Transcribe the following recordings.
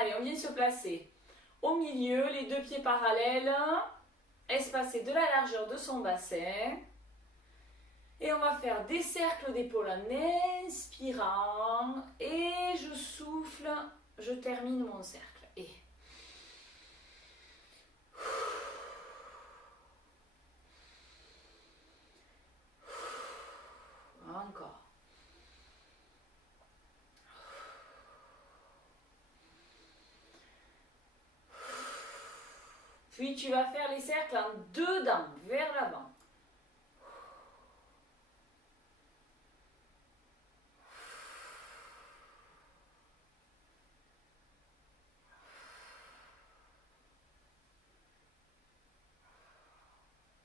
Allez, on vient se placer au milieu, les deux pieds parallèles, espacés de la largeur de son bassin. Et on va faire des cercles d'épaules en inspirant. Et je souffle, je termine mon cercle. Et encore. Puis tu vas faire les cercles en dedans, vers l'avant.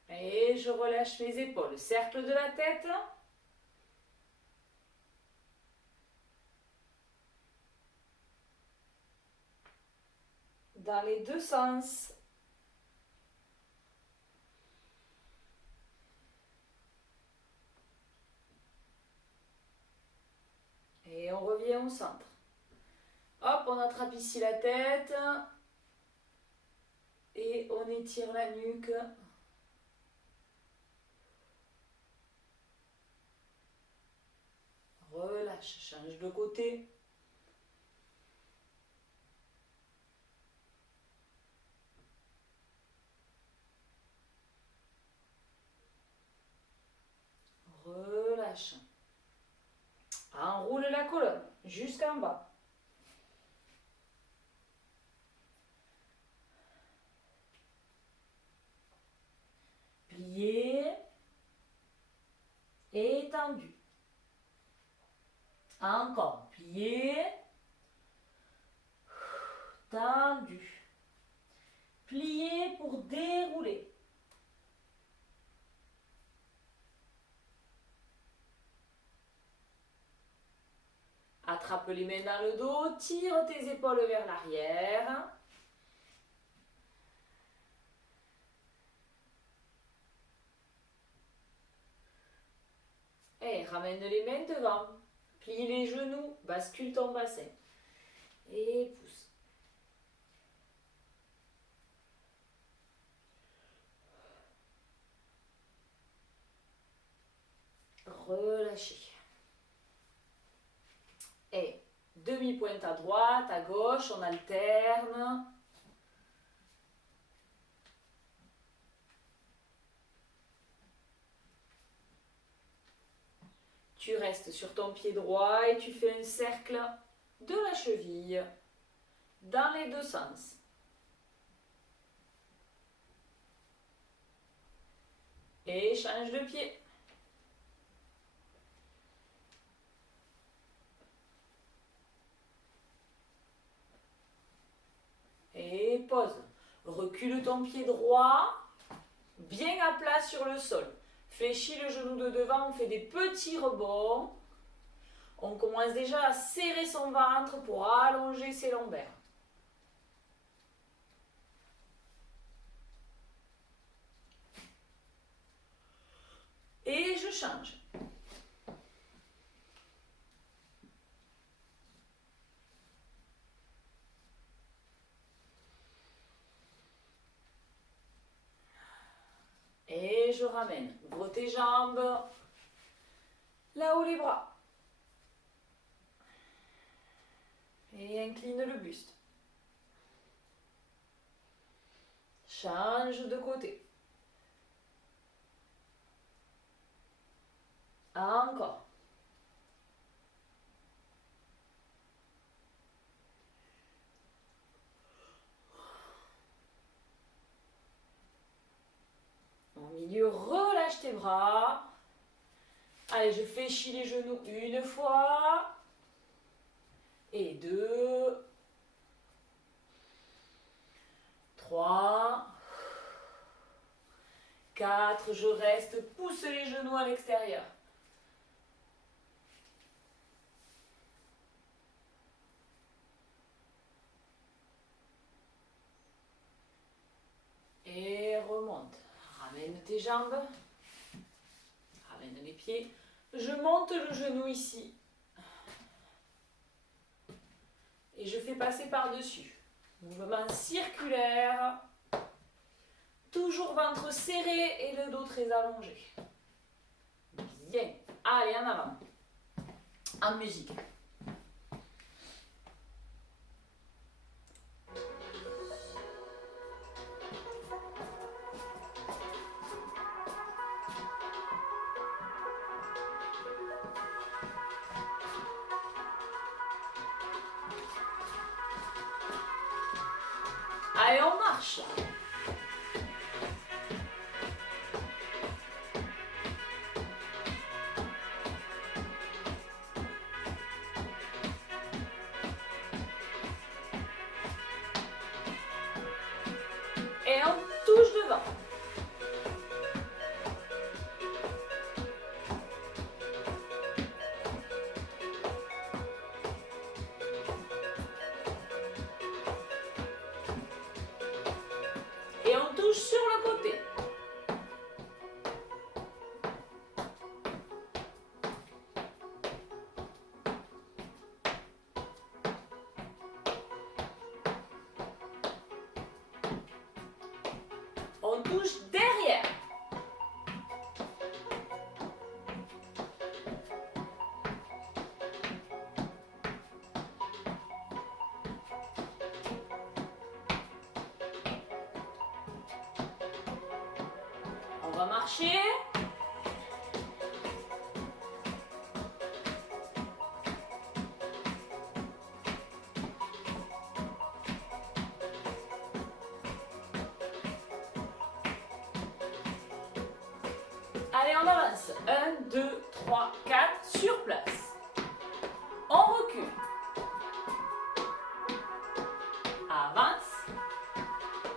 Et je relâche mes épaules. Cercle de la tête. Dans les deux sens. Et on revient au centre. Hop, on attrape ici la tête. Et on étire la nuque. Relâche, change de côté. Relâche. Enroule la colonne jusqu'en bas. Plié. Étendu. Encore. Plié. Tendu. Plié pour dérouler. Attrape les mains dans le dos, tire tes épaules vers l'arrière. Et ramène les mains devant. Plie les genoux, bascule ton bassin. Et pousse. Relâchez. Et demi-pointe à droite, à gauche, on alterne. Tu restes sur ton pied droit et tu fais un cercle de la cheville dans les deux sens. Et change de pied. Et pose. Recule ton pied droit, bien à plat sur le sol. Fléchis le genou de devant, on fait des petits rebonds. On commence déjà à serrer son ventre pour allonger ses lombaires. Et je change. Et je ramène. Ouvre tes jambes. Là-haut les bras. Et incline le buste. Change de côté. Encore. Au milieu, relâche tes bras. Allez, je fléchis les genoux une fois. Et 2. 3. 4. Je reste. Pousse les genoux à l'extérieur. Et remonte. Ramène tes jambes. Ramène les pieds. Je monte le genou ici. et je fais passer par-dessus. Mouvement circulaire. Toujours ventre serré et le dos très allongé. Bien. Allez, en avant. En musique. Allez, on marche. Et on touche devant. Et on touche sur le côté. On touche derrière. On va marcher. Allez, on avance. 1, 2, 3, 4, sur place. On recule. Avance.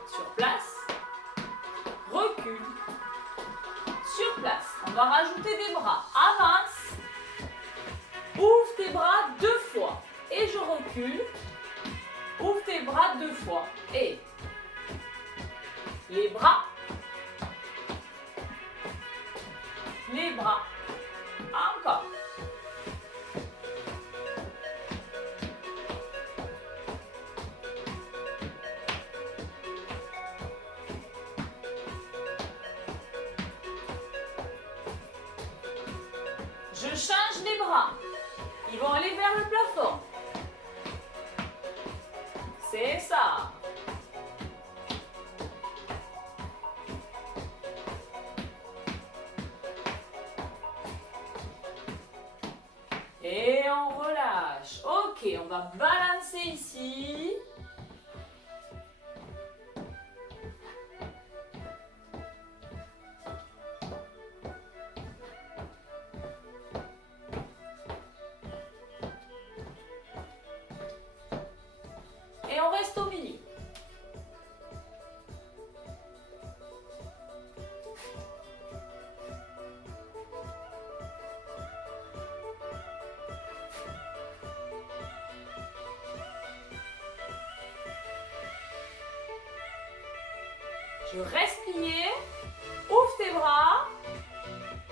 Sur place. Recule. Sur place. On va rajouter des bras. Avance. Ouvre tes bras 2 fois. Et je recule. Ouvre tes bras 2 fois. Et les bras. Les bras. Encore. Je change les bras. Ils vont aller vers le plafond. C'est ça. Et on relâche. Ok, on va balancer ici. Et on reste au milieu. Je reste plié, ouvre tes bras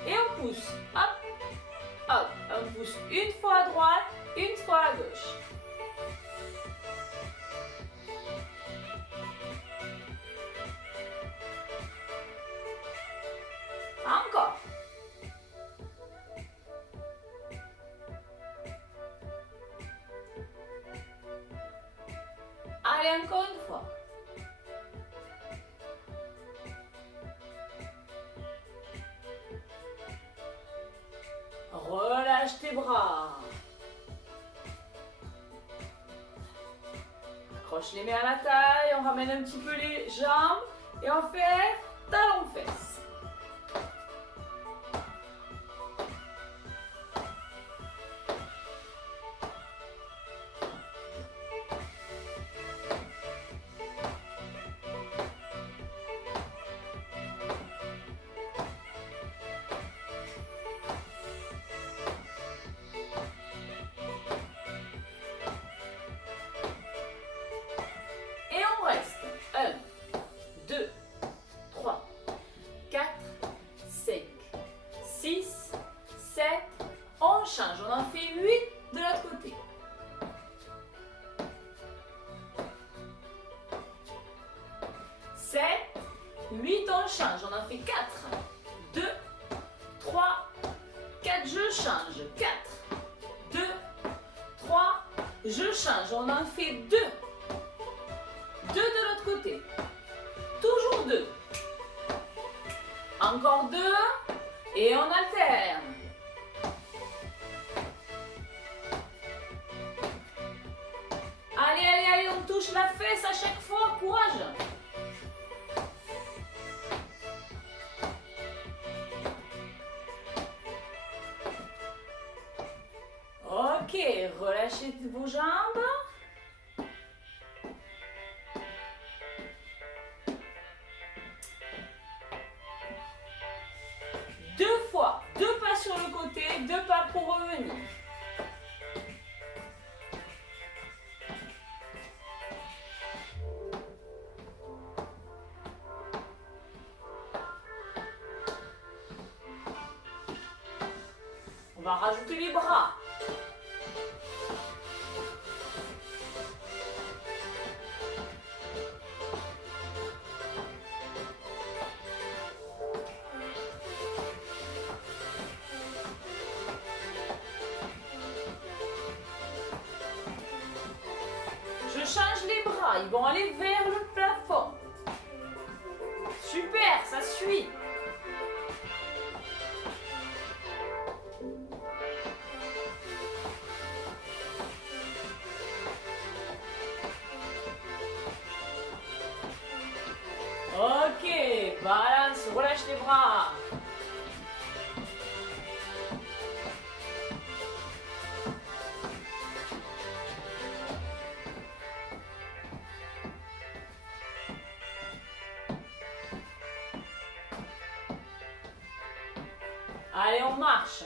et on pousse. Hop, hop, on pousse une fois à droite, une fois à gauche. Encore. Allez, encore une fois. Relâche tes bras. Accroche les mains à la taille, on ramène un petit peu les jambes et on fait talon-fesse. On change, on en fait 8 de l'autre côté. change. On en fait 4. 2, 3, 4, je change. 4, 2, 3, je change. On en fait 2. 2 de l'autre côté. Toujours 2. Encore 2. Et on alterne. Allez, allez, allez, on touche la fesse à chaque fois. Courage. Ok, relâchez vos jambes. Deux fois, 2 pas sur le côté, 2 pas pour revenir. On va rajouter les bras. Je change les bras, ils vont aller vers le plafond. Super, ça suit. Ok, balance, relâche les bras. Allez, on marche.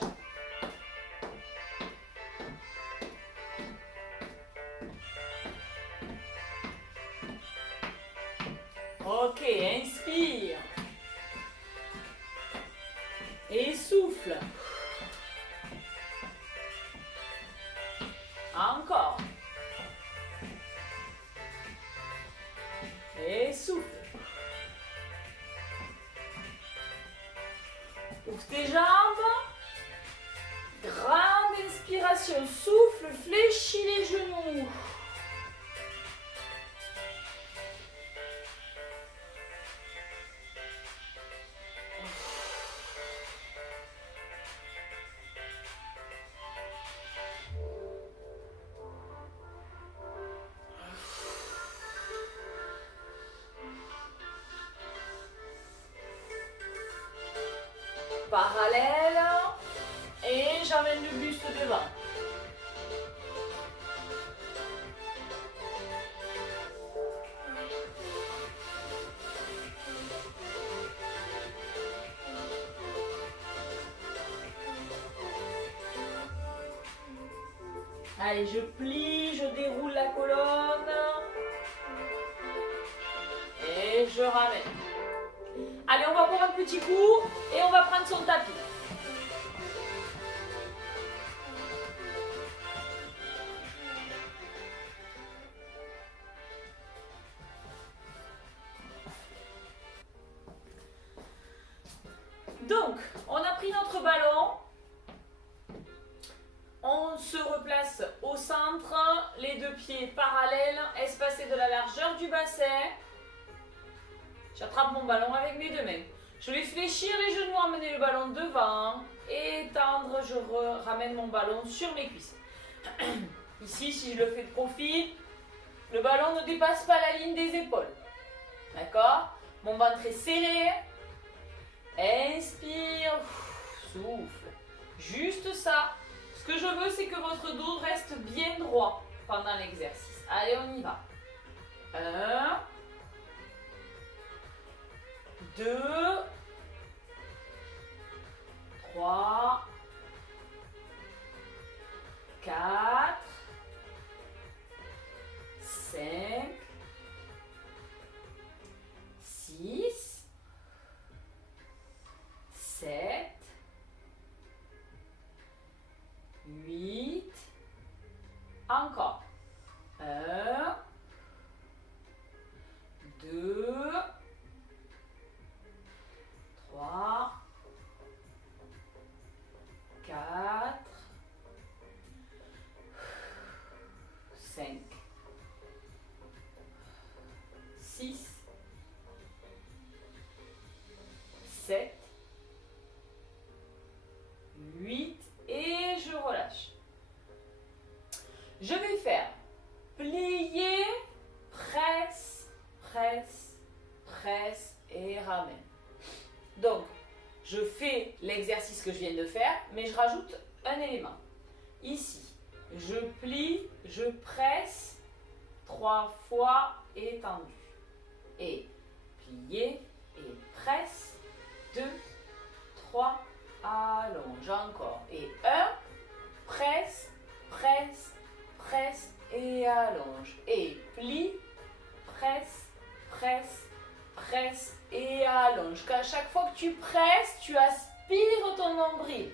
Ok, inspire. Et souffle. Encore. Et souffle. Ouvre tes jambes. Grande inspiration. Souffle, fléchis les genoux. Parallèle. Et j'amène le buste devant. Allez, je plie, je déroule la colonne. Et je ramène. Allez, on va boire un petit coup et on va prendre son tapis. Donc, on a pris notre ballon. On se replace au centre, les 2 pieds parallèles, espacés de la largeur du bassin. J'attrape mon ballon avec mes 2 mains. Je vais fléchir les genoux, emmener le ballon devant et étendre, je ramène mon ballon sur mes cuisses. Ici, si je le fais de profil, le ballon ne dépasse pas la ligne des épaules. D'accord? Mon ventre est serré. Inspire, souffle. Juste ça. Ce que je veux, c'est que votre dos reste bien droit pendant l'exercice. Allez, on y va. 1, 2, 3, 4, 5, 6, 7, 8, encore. 1, 2, je rajoute un élément. Ici, je plie, je presse 3 fois étendu. Et plier et presse, 2, 3, allonge encore. Et 1, presse, presse, presse et allonge. Et plie, presse, presse, presse et allonge. À chaque fois que tu presses, tu aspires ton nombril.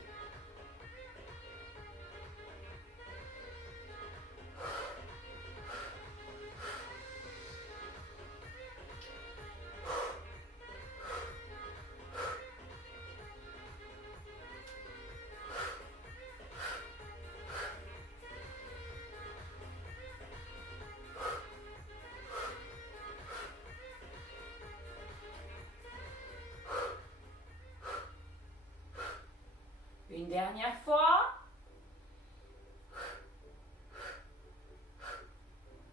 Une dernière fois.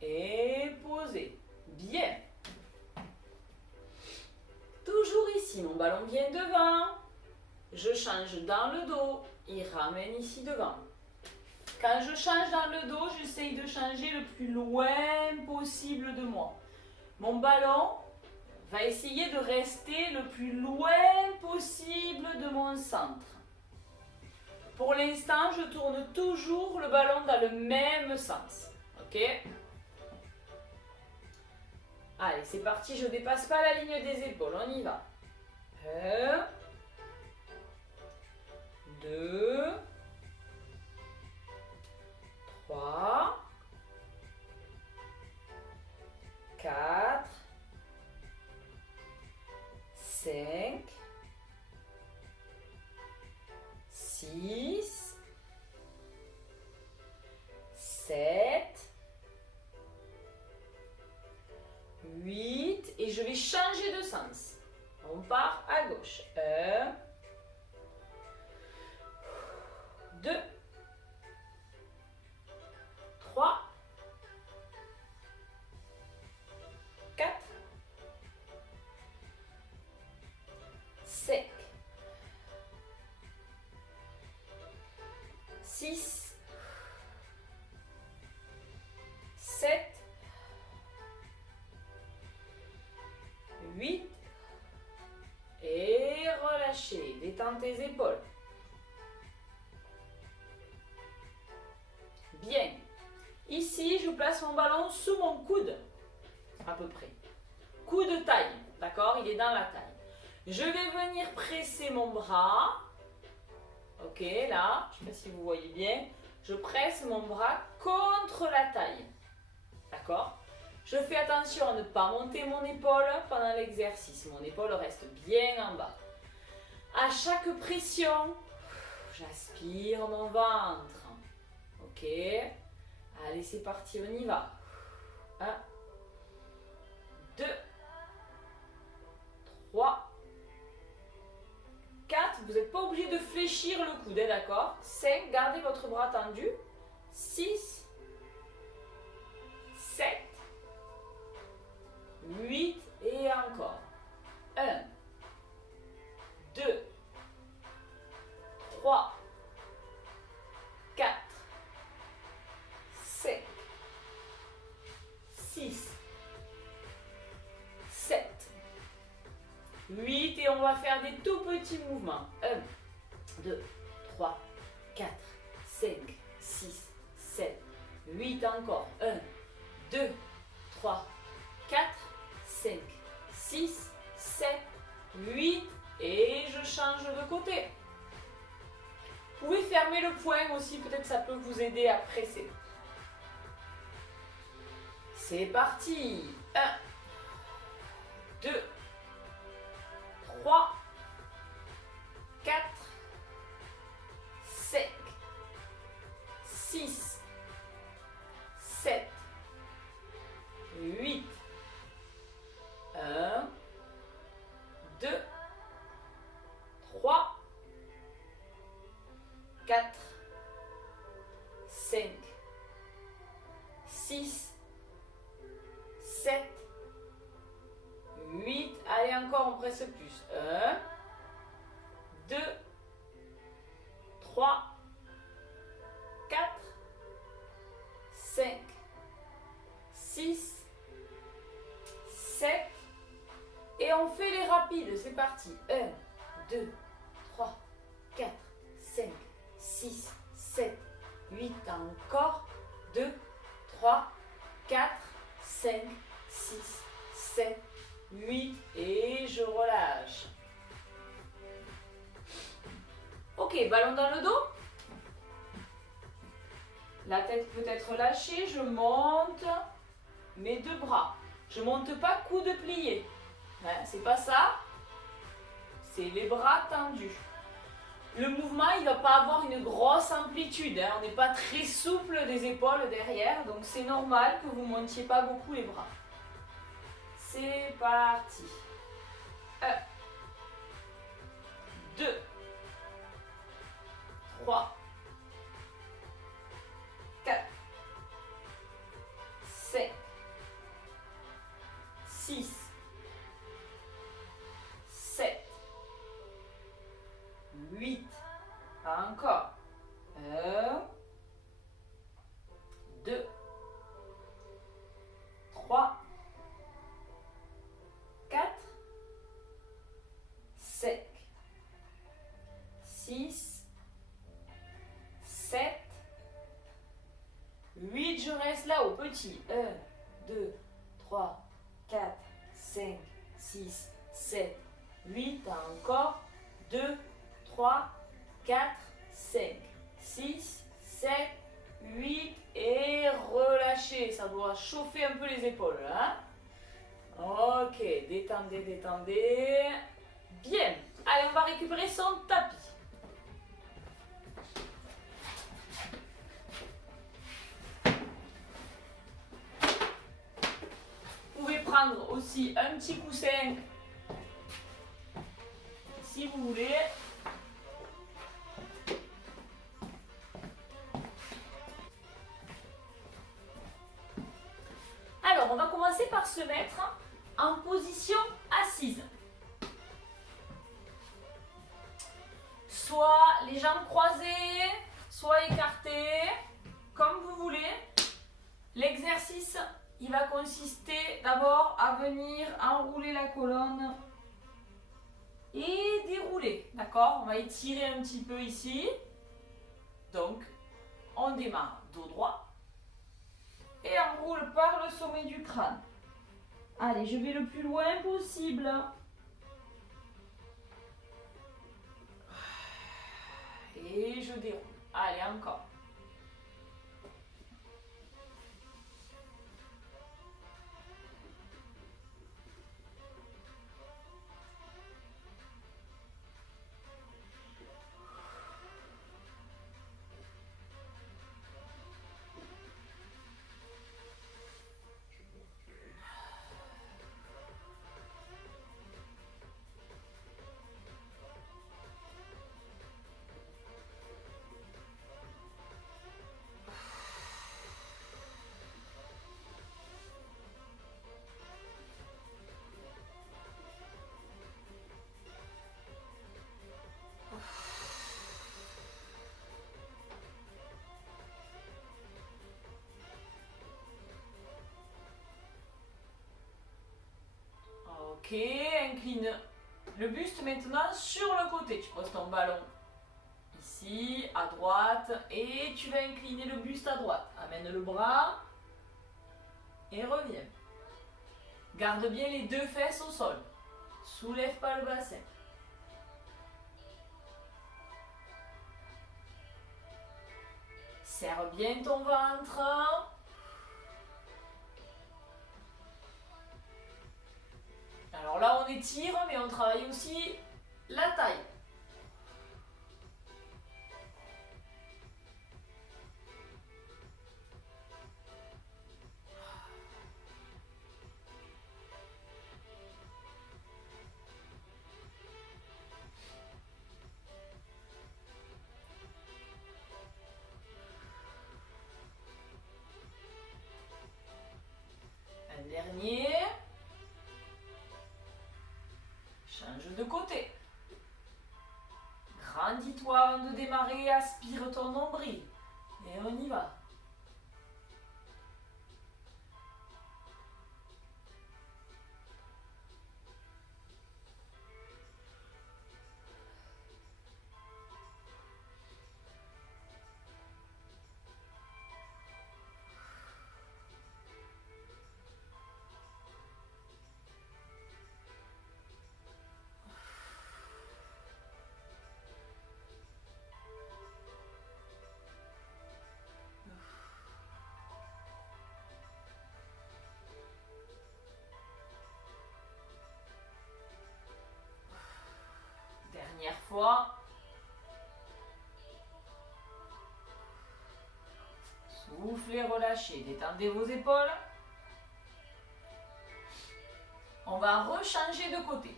Et posez. Bien. Toujours ici, mon ballon vient devant. Je change dans le dos. Il ramène ici devant. Quand je change dans le dos, j'essaye de changer le plus loin possible de moi. Mon ballon va essayer de rester le plus loin possible de mon centre. Pour l'instant, je tourne toujours le ballon dans le même sens. Ok? Allez, c'est parti, je ne dépasse pas la ligne des épaules, on y va. 1, 2, 3, 4, 5, 6, 7, 8, et je vais changer de sens. On part à gauche. 1, 2, 3, 4, 5, 6, 7, 8, et relâchez, détends tes épaules. Bien. Ici, je place mon ballon sous mon coude, à peu près. Coude taille, d'accord? Il est dans la taille. Je vais venir presser mon bras. Ok, là, je ne sais pas si vous voyez bien. Je presse mon bras contre la taille. D'accord? Je fais attention à ne pas monter mon épaule pendant l'exercice. Mon épaule reste bien en bas. À chaque pression, j'aspire mon ventre. Ok? Allez, c'est parti, on y va. 1, 2, 3, 4. Vous n'êtes pas obligé de fléchir le coude, d'accord? 5, gardez votre bras tendu. 6, 7, 8 et encore. 1, 2, 3, 4, 5, 6, 7, 8 et on va faire des tout petits mouvements. 1, 2, 3, 4, 5, 6, 7, 8 encore. 1, 2, 3, 4, 5, 6, 7, 8 et je change de côté. Vous pouvez fermer le poing aussi, peut-être ça peut vous aider à presser. C'est parti. 1, 2, 3, 4, 5, 6, 7, 8, 1, 2, 3, 4, 5, 6, 7, 8. Allez, encore, on presse plus. 1, 2, 3, 4, 5, 6, 7. Et on fait les rapides. C'est parti. 1, 2, 3, 4, 5, 6, 7, 8. Encore. 2, 3, 4, 5, 6, 7, 8. Et je relâche. Ok, ballon dans le dos. La tête peut être lâchée. Je monte mes deux bras. Je ne monte pas coude plié. Hein, c'est pas ça. C'est les bras tendus. Le mouvement, il ne va pas avoir une grosse amplitude. Hein. On n'est pas très souple des épaules derrière. Donc c'est normal que vous ne montiez pas beaucoup les bras. C'est parti. 1, 2, 3, 4, 5, 6, 7, 8. Encore. 1, 2, 3, 4, 5, 6, 7, 8. Je reste là au petit. 1, 2, 3, 4, 5, 6, 7, 8. Encore. 2, 3, 4, 5, 6, 7, 8. Et relâchez. Ça doit chauffer un peu les épaules. Hein? Ok, détendez, détendez. Bien. Allez, on va récupérer son tapis. Vous pouvez prendre aussi un petit coussin si vous voulez. Alors, on va commencer par se mettre en position assise. Soit les jambes croisées, soit écartées, comme vous voulez. L'exercice, il va consister d'abord à venir enrouler la colonne et dérouler. D'accord? On va étirer un petit peu ici. Donc, on démarre dos droit et on roule par le sommet du crâne. Allez, je vais le plus loin possible. Et je déroule. Allez, encore. Ok, incline le buste maintenant sur le côté. Tu poses ton ballon ici, à droite, et tu vas incliner le buste à droite. Amène le bras et reviens. Garde bien les deux fesses au sol. Soulève pas le bassin. Serre bien ton ventre. Alors là, on étire, mais on travaille aussi la taille. Un dernier. Change de côté. Et on y va. Dernière fois. Soufflez, relâchez, détendez vos épaules. On va rechanger de côté.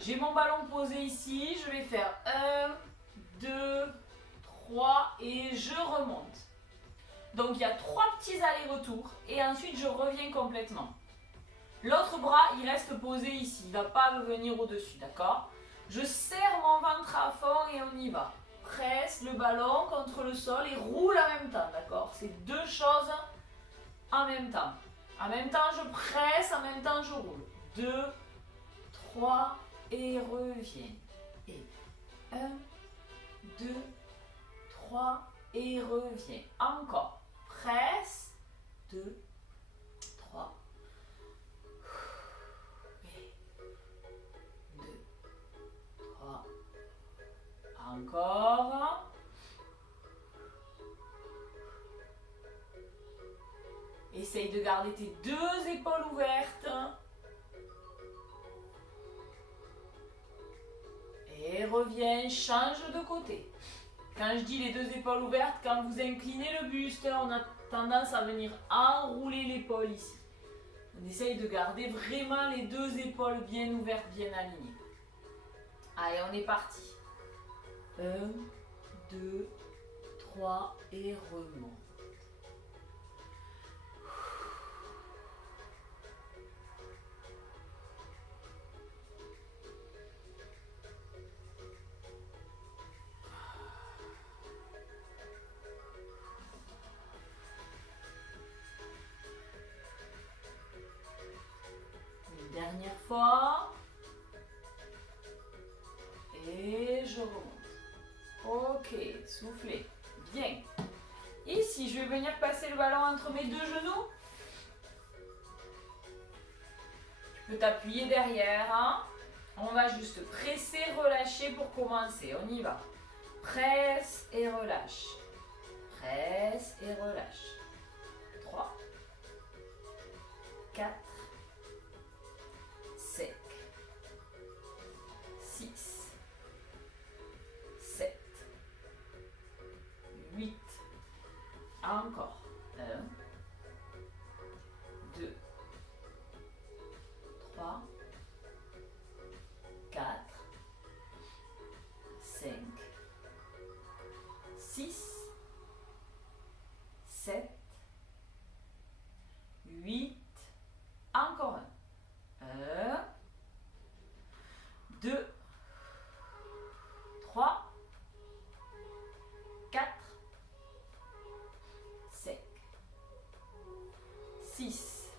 J'ai mon ballon posé ici, je vais faire 1, 2, 3 et je remonte. Donc il y a 3 petits allers-retours et ensuite je reviens complètement. L'autre bras, il reste posé ici, il ne va pas venir au-dessus, d'accord? Je serre mon ventre à fond et on y va. Presse le ballon contre le sol et roule en même temps, d'accord? C'est 2 choses en même temps. En même temps, je presse, en même temps, je roule. 2, 3 et reviens. Et 1, 2, 3 et reviens. Encore. Presse. 2, 3. Et 2, 3. Encore. Essaye de garder tes 2 épaules ouvertes. Et reviens, change de côté. Quand je dis les 2 épaules ouvertes, quand vous inclinez le buste, on a tendance à venir enrouler l'épaule ici. On essaye de garder vraiment les 2 épaules bien ouvertes, bien alignées. Allez, on est parti. 1, 2, 3 et remonte. Dernière fois. Et je remonte. Ok, soufflez. Bien. Ici, je vais venir passer le ballon entre mes 2 genoux. Tu peux t'appuyer derrière. Hein. On va juste presser, relâcher pour commencer. On y va. Presse et relâche. Presse et relâche. 3, 4, 5, 6, 7, 8. Encore. 1, 2, 3, 4, 5, 6, 7, 8. Encore un. 1, 2, 3, 4, 5, 6,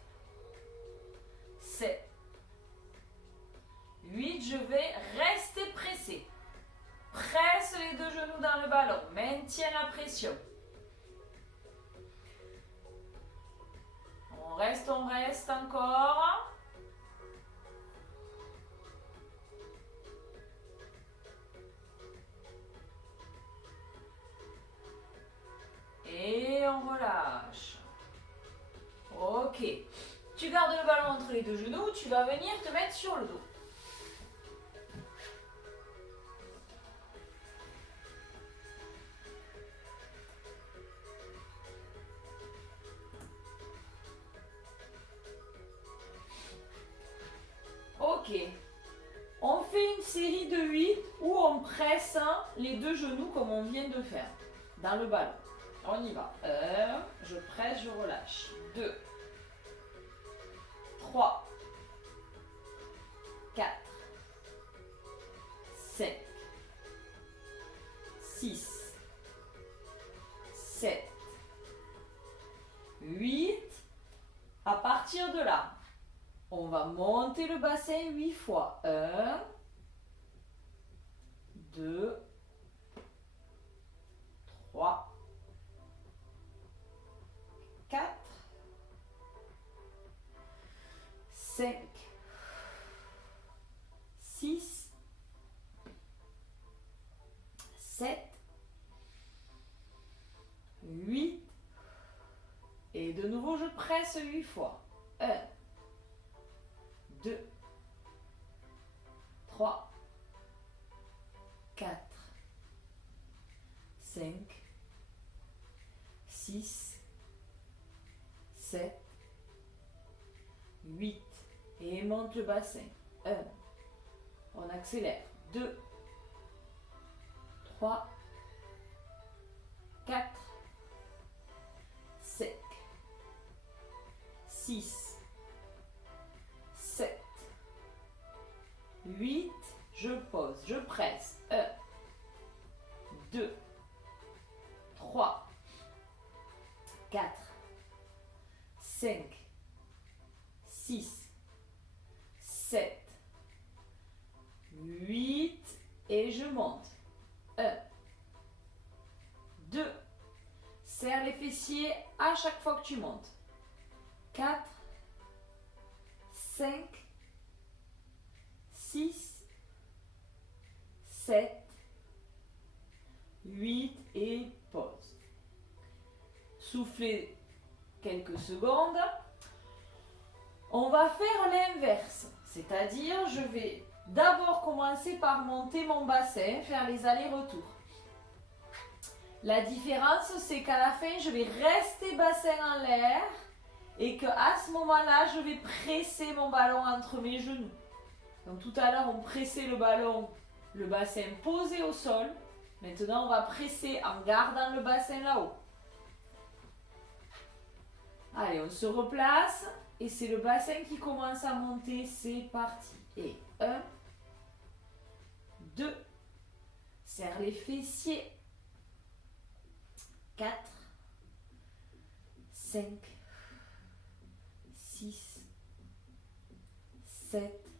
7, 8. Je vais rester pressé. Presse les 2 genoux dans le ballon. Maintiens la pression. On reste encore. Et on relâche. Ok. Tu gardes le ballon entre les 2 genoux, tu vas venir te mettre sur le dos. Ok. On fait une série de 8 où on presse les 2 genoux comme on vient de faire dans le ballon. On y va. 1, je presse, je relâche. 2, 3, 4, 5, 6, 7, 8. À partir de là, on va monter le bassin 8 fois. 1, 2, 3, 4, 5, 6, 7, 8. Et de nouveau, je presse 8 fois. 1, 2, 3, 4, 5, 6, 7, 8. Et monte le bassin. 1. On accélère. 2, 3, 4, 5, 6, 7, 8. Je pose, je presse. 1, 2, 3, 4, 5, 6, 7, 8. Et je monte. 1, 2. Serre les fessiers à chaque fois que tu montes. 4, 5, 6, 7, 8 et pause. Soufflez quelques secondes. On va faire l'inverse, c'est-à-dire je vais d'abord commencer par monter mon bassin, faire les allers-retours. La différence, c'est qu'à la fin, je vais rester bassin en l'air et qu'à ce moment-là, je vais presser mon ballon entre mes genoux. Donc tout à l'heure, on pressait le ballon, le bassin posé au sol. Maintenant, on va presser en gardant le bassin là-haut. Allez, on se replace et c'est le bassin qui commence à monter. C'est parti. Et 1, 2, serre les fessiers. 4, 5, 6, 7,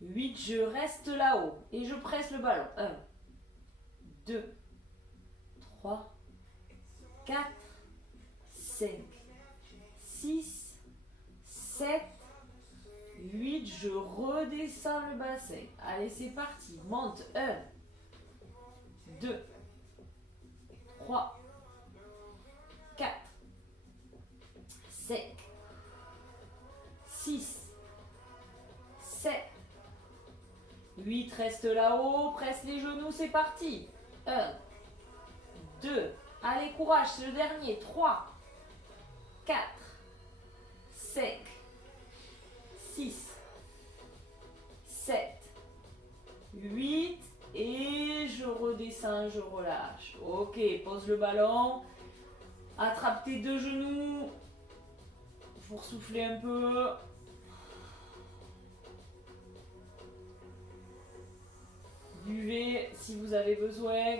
8. Je reste là-haut et je presse le ballon. 1, 2, 3, 4, 5, 6, 7, 8. Je redescends le bassin. Allez, c'est parti. Monte. 1, 2, 3, 4, 5, 6, 7, 8. Reste là-haut, presse les genoux, c'est parti. 1, 2, allez, courage, c'est le dernier. 3, 4, 5, 6, 7, 8. Et je redescends, je relâche. Ok, pose le ballon. Attrape tes deux genoux. Pour souffler un peu. Buvez si vous avez besoin.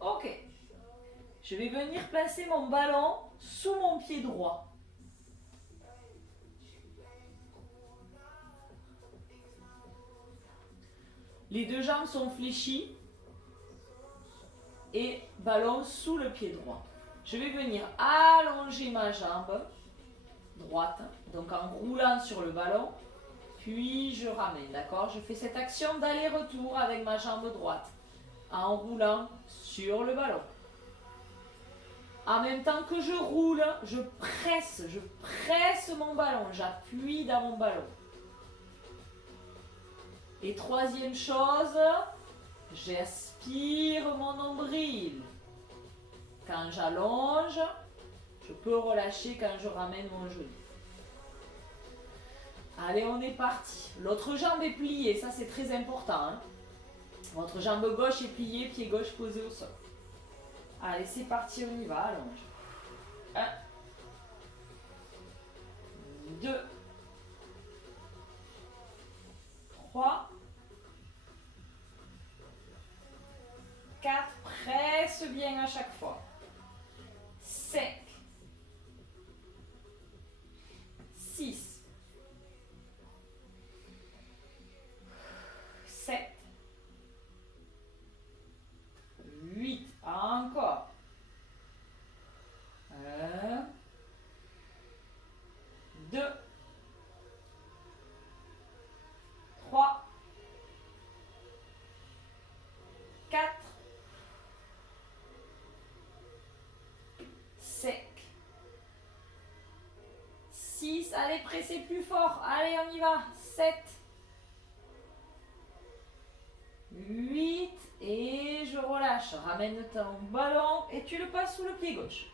Ok. Je vais venir placer mon ballon sous mon pied droit. Les deux jambes sont fléchies et ballon sous le pied droit. Je vais venir allonger ma jambe droite, donc en roulant sur le ballon, puis je ramène, d'accord? Je fais cette action d'aller-retour avec ma jambe droite, en roulant sur le ballon. En même temps que je roule, je presse mon ballon, j'appuie dans mon ballon. Et troisième chose, j'aspire mon nombril. Quand j'allonge, je peux relâcher quand je ramène mon genou. Allez, on est parti. L'autre jambe est pliée, ça c'est très important. Votre jambe gauche est pliée, pied gauche posé au sol. Allez, c'est parti, on y va, allonge. 1, 2, 3, 4, presse bien à chaque fois. 5, 6, 7, 8, encore. 1, 2, 3, 4, 5, 6, allez, pressez plus fort, allez, on y va, 7, 8, et je relâche, ramène ton ballon et tu le passes sous le pied gauche.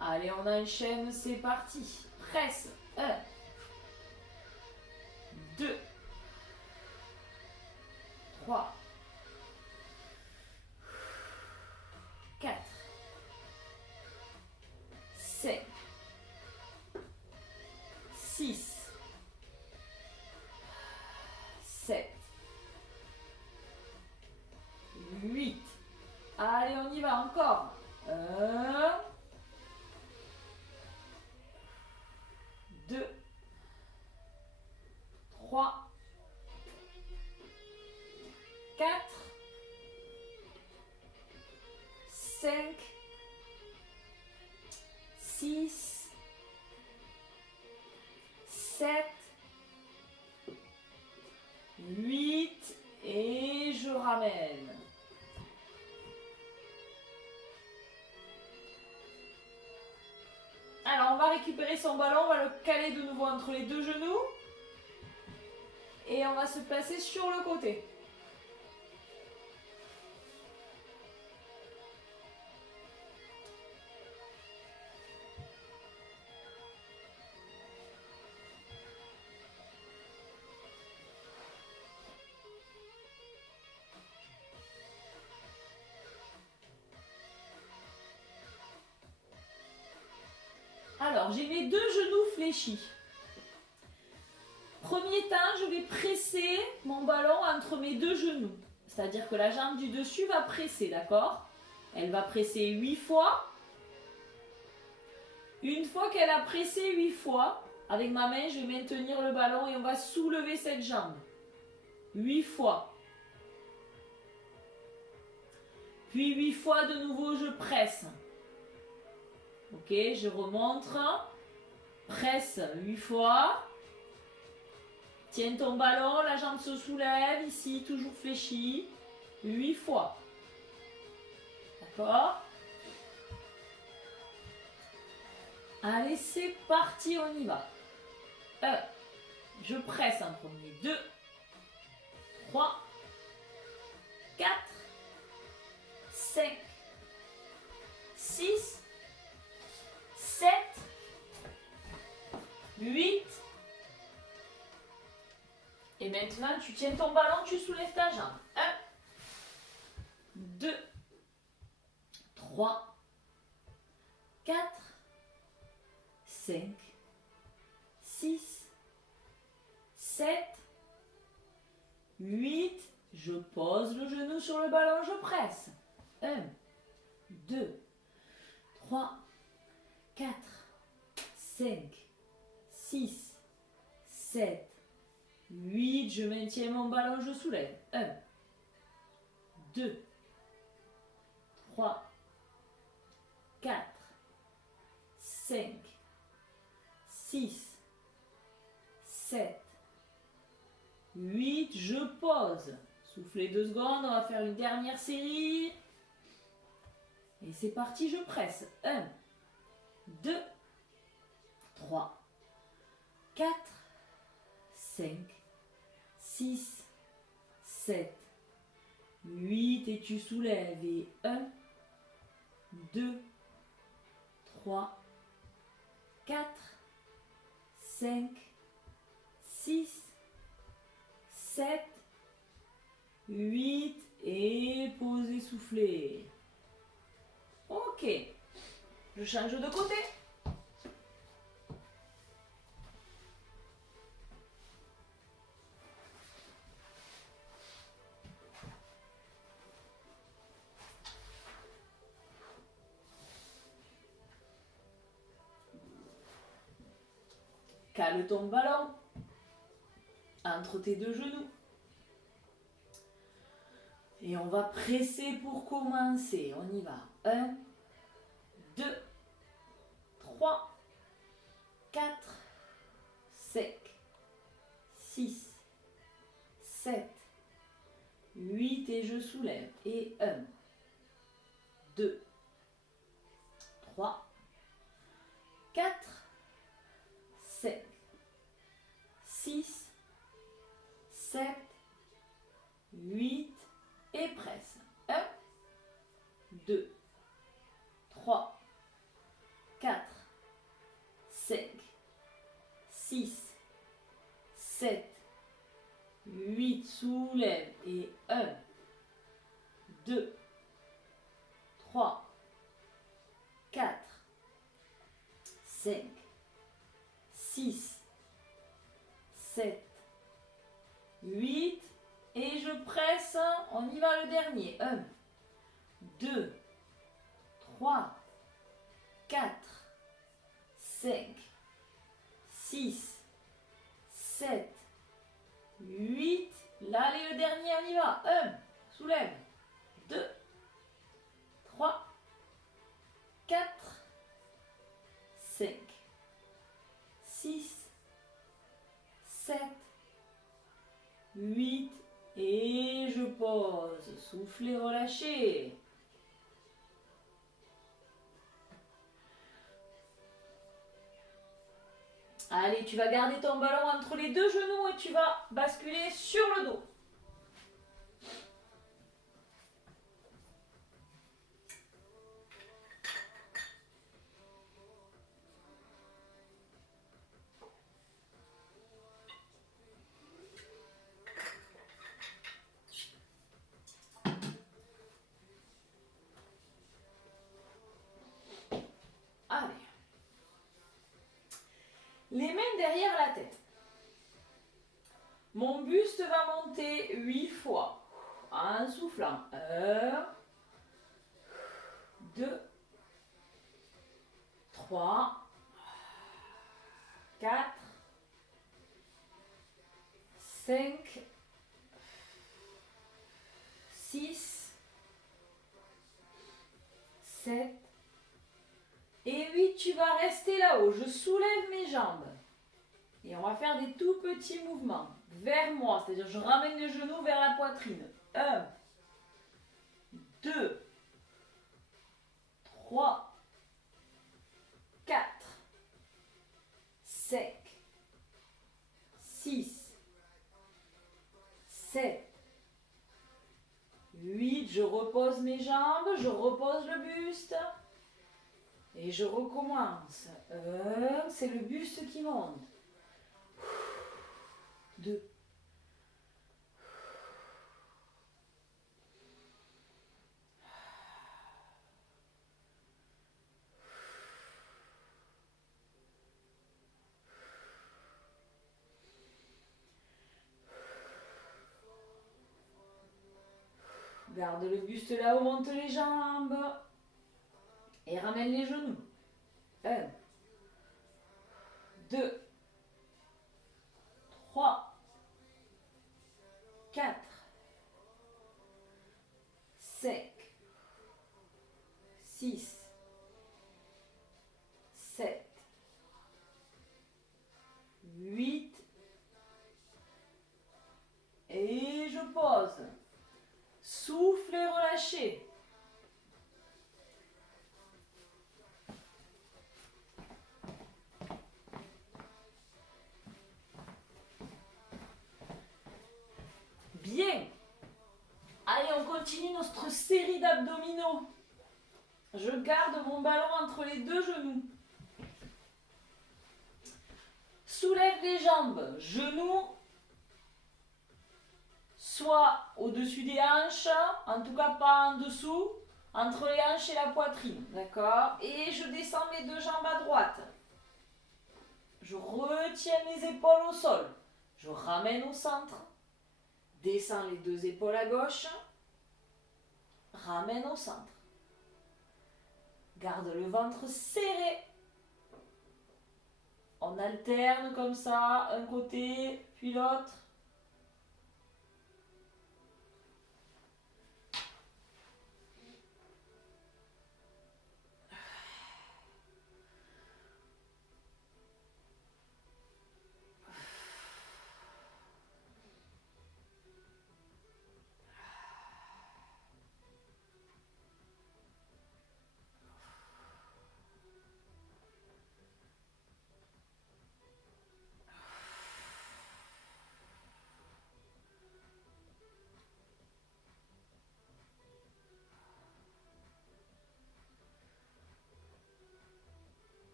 Allez, on enchaîne, c'est parti, presse, 1, 2, 3, 4, 5, 6, 7, 8. Allez, on y va encore. 1, 2, 3, 4, 5, 6, 7, 8 et je ramène. Alors on va récupérer son ballon, on va le caler de nouveau entre les deux genoux et on va se placer sur le côté. Alors, j'ai mes deux genoux fléchis. Premier temps, je vais presser mon ballon entre mes deux genoux. C'est-à-dire que la jambe du dessus va presser, d'accord? Elle va presser 8 fois. Une fois qu'elle a pressé 8 fois, avec ma main, je vais maintenir le ballon et on va soulever cette jambe. 8 fois. Puis 8 fois de nouveau, je presse. Ok, je remonte. Presse 8 fois. Tiens ton ballon, la jambe se soulève, ici, toujours fléchie. 8 fois. D'accord? Allez, c'est parti, on y va. 1, je presse en premier. 2, 3, 4, 5, 6, 7, 8. Et maintenant, tu tiens ton ballon, tu soulèves ta jambe. 1, 2, 3, 4, 5, 6, 7, 8. Je pose le genou sur le ballon, je presse. 1, 2, 3, 4, 5, 6, 7, 8. Je maintiens mon ballon, je soulève. 1, 2, 3, 4, 5, 6, 7, 8. Je pose. Soufflez 2 secondes, on va faire une dernière série. Et c'est parti, je presse. 1, 2, 3, 4, 5, 6, 7, 8. Et tu soulèves. Et 1, 2, 3, 4, 5, 6, 7, 8 et posez, soufflez. Ok, je change de côté. Cale ton ballon entre tes deux genoux. Et on va presser pour commencer. On y va. 1, 2, 3, 4, 5, 6, 7, 8 et je soulève. Et 1, 2, 3, 4, 5, 6, 7, 8 et presse. 1, 2, 3, 4, 5, 6, 7, 8, soulève et 1, 2, 3, 4, 5, 6, 7, 8 et je presse, on y va le dernier. 1, 2, 3, 4, 5, 6, 7, 8. Là, allez, le dernier, on y va. 1, soulève. 2, 3, 4, 5, 6, 7, 8 et je pose. Soufflez, relâchez. Allez, tu vas garder ton ballon entre les deux genoux et tu vas basculer sur le dos. Allez. Les mains derrière la tête. Mon buste va monter 8 fois en soufflant. 1, 2, 3, 4, 5, 6, 7 et 8. Tu vas rester là-haut. Je soulève mes jambes. Et on va faire des tout petits mouvements vers moi. C'est-à-dire je ramène les genoux vers la poitrine. 1, 2, 3, 4, 5, 6, 7, 8. Je repose mes jambes, je repose le buste. Et je recommence. 1, c'est le buste qui monte. 2. Garde le buste là-haut, monte les jambes. Et ramène les genoux. 1, 2, 3, 4, 5, 6, 7, 8. Et je pose. Souffle et relâchez. Bien. Allez, on continue notre série d'abdominaux. Je garde mon ballon entre les deux genoux. Soulève les jambes, genoux au-dessus des hanches, en tout cas pas en dessous, entre les hanches et la poitrine, d'accord? Et je descends mes deux jambes à droite. Je retiens mes épaules au sol. Je ramène au centre. Descends les deux épaules à gauche. Ramène au centre. Garde le ventre serré. On alterne comme ça, un côté, puis l'autre.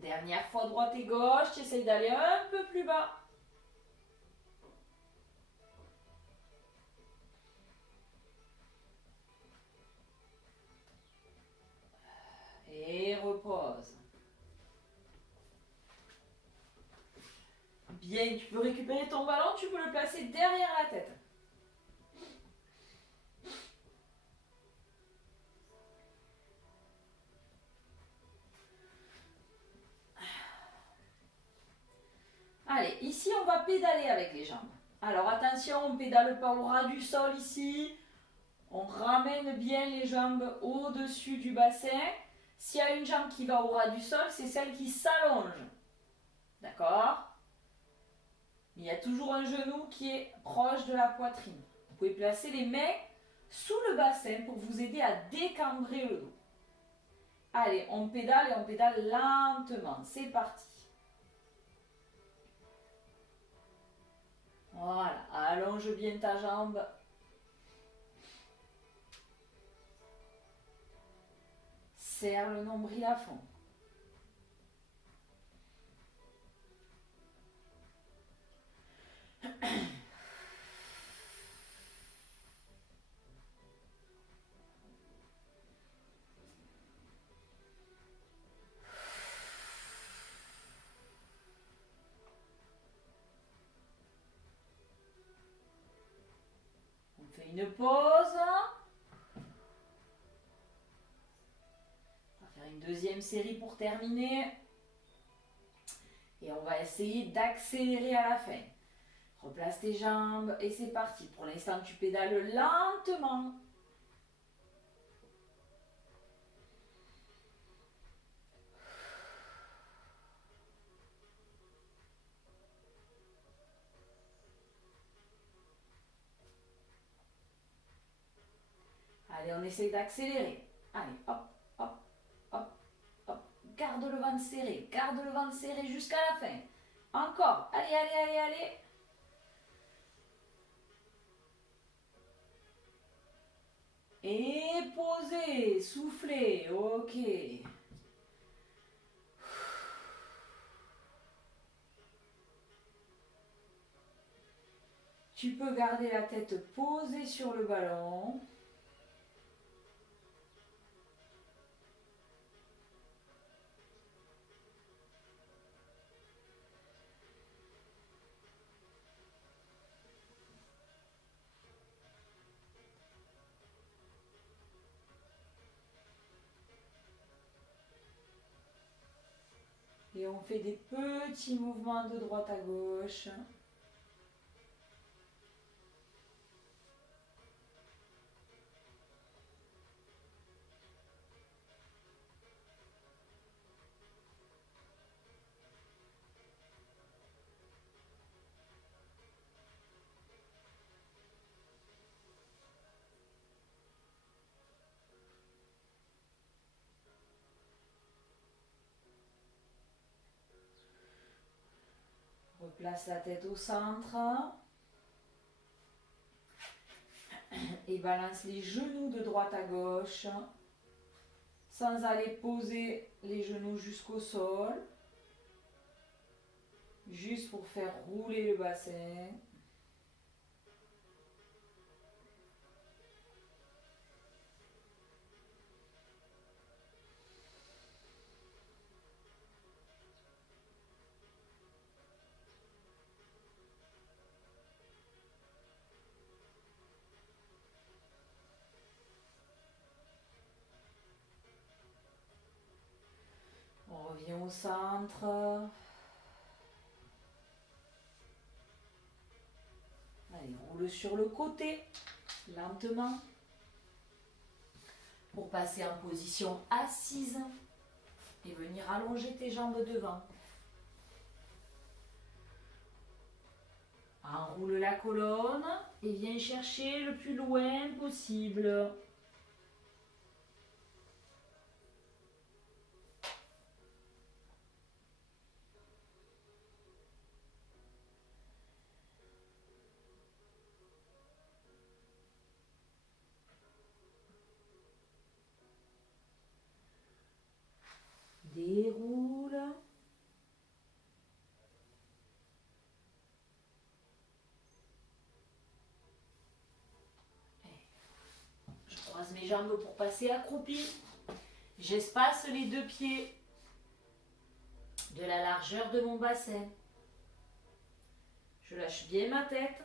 Dernière fois droite et gauche, tu essayes d'aller un peu plus bas. Et repose. Bien, tu peux récupérer ton ballon, tu peux le placer derrière la tête. Allez, ici on va pédaler avec les jambes. Alors attention, on ne pédale pas au ras du sol ici. On ramène bien les jambes au-dessus du bassin. S'il y a une jambe qui va au ras du sol, c'est celle qui s'allonge. D'accord? Il y a toujours un genou qui est proche de la poitrine. Vous pouvez placer les mains sous le bassin pour vous aider à décambrer le dos. Allez, on pédale et on pédale lentement. C'est parti. Voilà, allonge bien ta jambe. Serre le nombril à fond. On fait une pause. On va faire une deuxième série pour terminer. Et on va essayer d'accélérer à la fin. Replace tes jambes et c'est parti. Pour l'instant, tu pédales lentement. Allez, on essaie d'accélérer. Allez, hop, hop, hop, hop. Garde le ventre serré jusqu'à la fin. Encore. Allez, allez, allez, allez. Et posez, soufflez, ok. Tu peux garder la tête posée sur le ballon. Et on fait des petits mouvements de droite à gauche. Replace la tête au centre. Et balance les genoux de droite à gauche. Sans aller poser les genoux jusqu'au sol. juste pour faire rouler le bassin. On revient au centre. Allez, roule sur le côté, lentement. Pour passer en position assise et venir allonger tes jambes devant. Enroule la colonne et viens chercher le plus loin possible. Déroule. Je croise mes jambes pour passer accroupi. J'espace les deux pieds de la largeur de mon bassin. Je lâche bien ma tête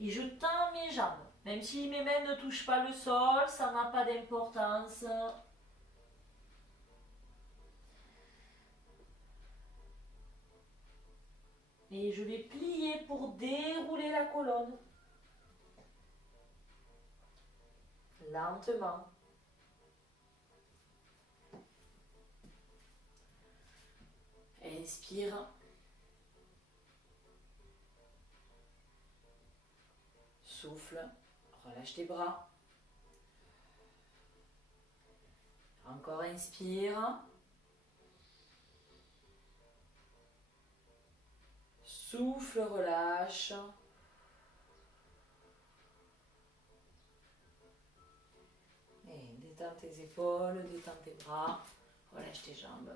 et je tends mes jambes. Même si mes mains ne touchent pas le sol, ça n'a pas d'importance. Et je vais plier pour dérouler la colonne. Lentement. Inspire. Souffle. Relâche tes bras. Encore inspire. Souffle, relâche. Et détends tes épaules, détends tes bras, relâche tes jambes.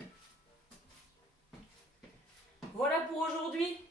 Voilà pour aujourd'hui.